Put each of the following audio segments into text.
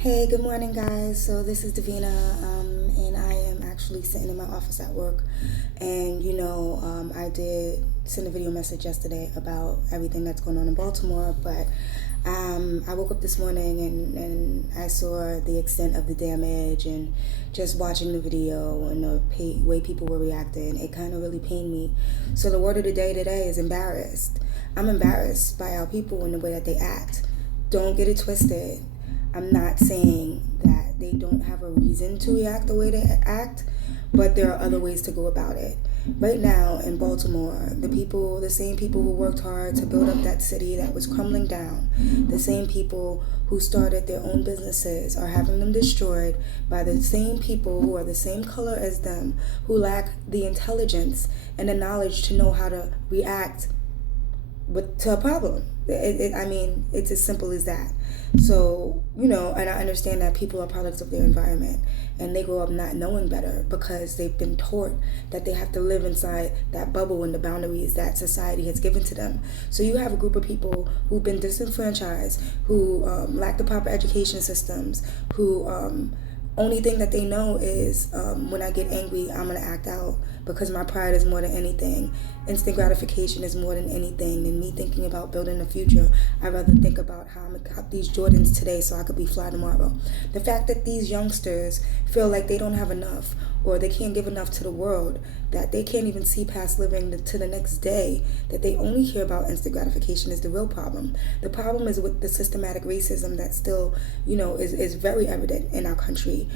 Hey, good morning, guys. So this is Davina, and I am actually sitting in my office at work. And I did send a video message yesterday about everything that's going on in Baltimore, but I woke up this morning and I saw the extent of the damage, and just watching the video and the way people were reacting, it kind of really pained me. So the word of the day today is embarrassed. I'm embarrassed by our people and the way that they act. Don't get it twisted. I'm not saying that they don't have a reason to react the way they act, but there are other ways to go about it. Right now in Baltimore, the same people who worked hard to build up that city that was crumbling down, the same people who started their own businesses are having them destroyed by the same people who are the same color as them, who lack the intelligence and the knowledge to know how to react to a problem. It's as simple as that. So, and I understand that people are products of their environment and they grow up not knowing better because they've been taught that they have to live inside that bubble and the boundaries that society has given to them. So you have a group of people who've been disenfranchised, who lack the proper education systems, who only thing that they know is when I get angry, I'm going to act out because my pride is more than anything. Instant gratification is more than anything than me thinking about building a future. I'd rather think about how I'm going to cop these Jordans today so I could be fly tomorrow. The fact that these youngsters feel like they don't have enough or they can't give enough to the world, that they can't even see past living to the next day, that they only hear about instant gratification is the real problem. The problem is with the systematic racism that still, is very evident in our country.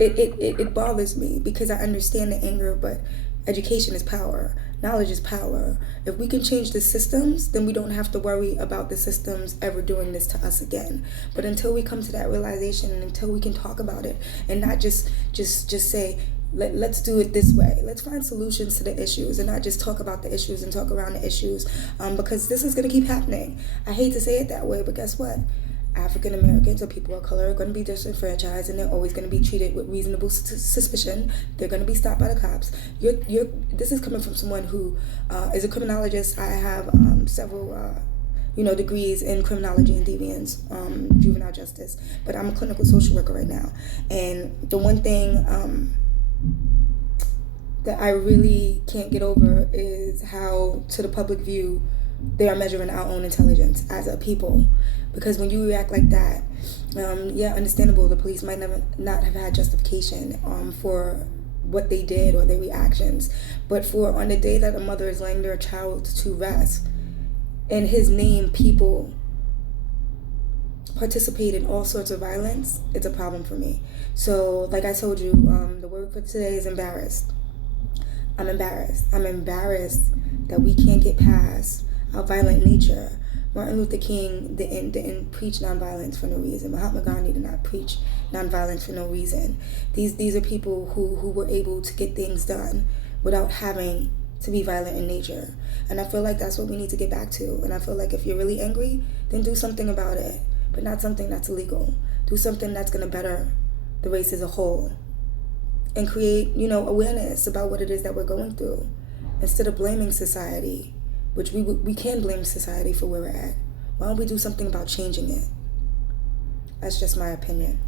It bothers me because I understand the anger, but education is power. Knowledge is power. If we can change the systems, then we don't have to worry about the systems ever doing this to us again. But until we come to that realization and until we can talk about it and not just say, let's do it this way. Let's find solutions to the issues and not just talk about the issues and talk around the issues, because this is going to keep happening. I hate to say it that way, but guess what? African Americans or people of color are going to be disenfranchised, and they're always going to be treated with reasonable suspicion. They're going to be stopped by the cops. This is coming from someone who is a criminologist. I have several degrees in criminology and deviance, juvenile justice, but I'm a clinical social worker right now. And the one thing that I really can't get over is how, to the public view, they are measuring our own intelligence as a people. Because when you react like that, understandable, the police might not have had justification for what they did or their reactions. But for on the day that a mother is laying their child to rest, in his name, people participate in all sorts of violence, it's a problem for me. So, like I told you, the word for today is embarrassed. I'm embarrassed. I'm embarrassed that we can't get past our violent nature. Martin Luther King didn't preach nonviolence for no reason. Mahatma Gandhi did not preach nonviolence for no reason. These are people who were able to get things done without having to be violent in nature. And I feel like that's what we need to get back to. And I feel like if you're really angry, then do something about it, but not something that's illegal. Do something that's going to better the race as a whole and create, awareness about what it is that we're going through instead of blaming society, which we can blame society for where we're at. Why don't we do something about changing it? That's just my opinion.